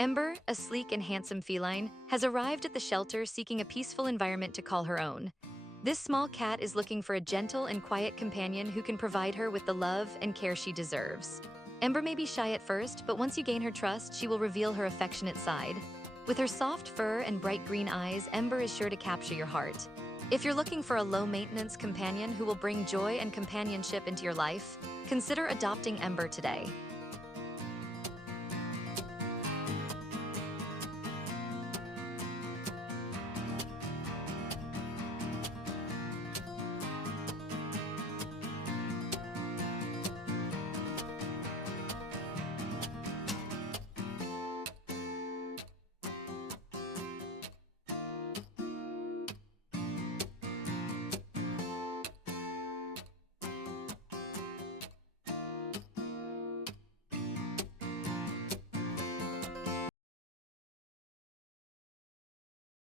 Ember, a sleek and handsome feline, has arrived at the shelter seeking a peaceful environment to call her own. This small cat is looking for a gentle and quiet companion who can provide her with the love and care she deserves. Ember may be shy at first, but once you gain her trust, she will reveal her affectionate side. With her soft fur and bright green eyes, Ember is sure to capture your heart. If you're looking for a low-maintenance companion who will bring joy and companionship into your life, consider adopting Ember today.